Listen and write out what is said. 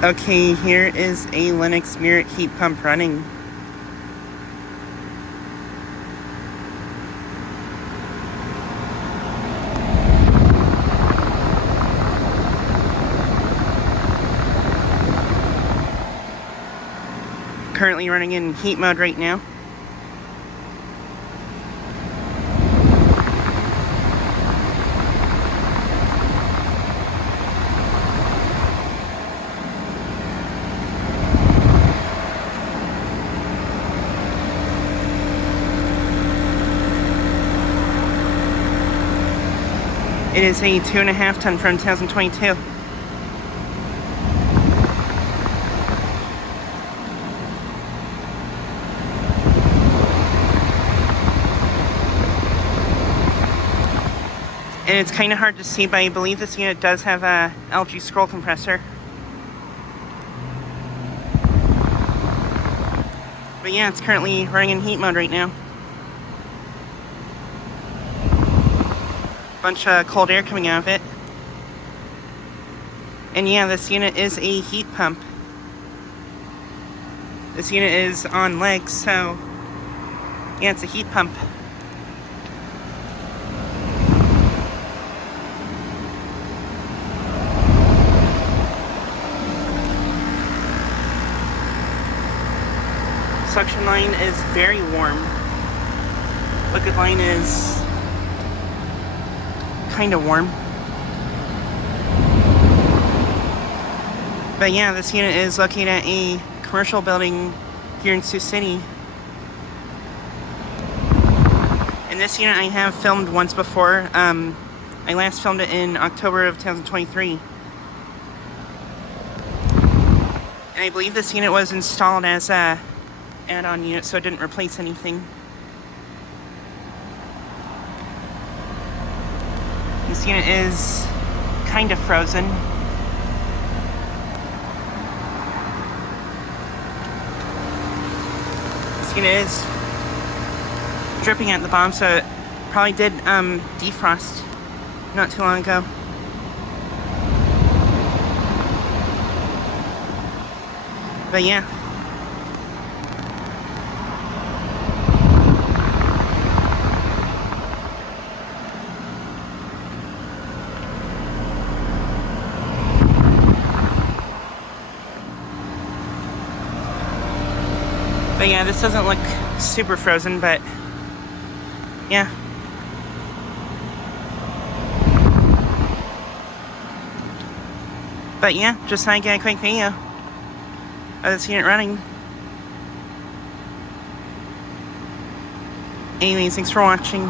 Okay, here is a Lennox Merit heat pump running. Currently running in heat mode right now. It is a 2.5 ton from 2022. And it's kind of hard to see, but I believe this unit does have a LG scroll compressor. But yeah, it's currently running in heat mode right now. Bunch of cold air coming out of it. And yeah, this unit is a heat pump. This unit is on legs, so yeah, it's a heat pump. Suction line is very warm. Liquid line is kind of warm. But yeah, this unit is located at a commercial building here in Sioux City. And this unit I have filmed once before. I last filmed it in October of 2023. And I believe this unit was installed as a add-on unit, so it didn't replace anything. This unit is kind of frozen. This unit is dripping at the bottom, so it probably did defrost not too long ago. But yeah. But yeah, this doesn't look super frozen, but yeah. But yeah, just thought I'd get a quick video of this unit running. Anyways, thanks for watching.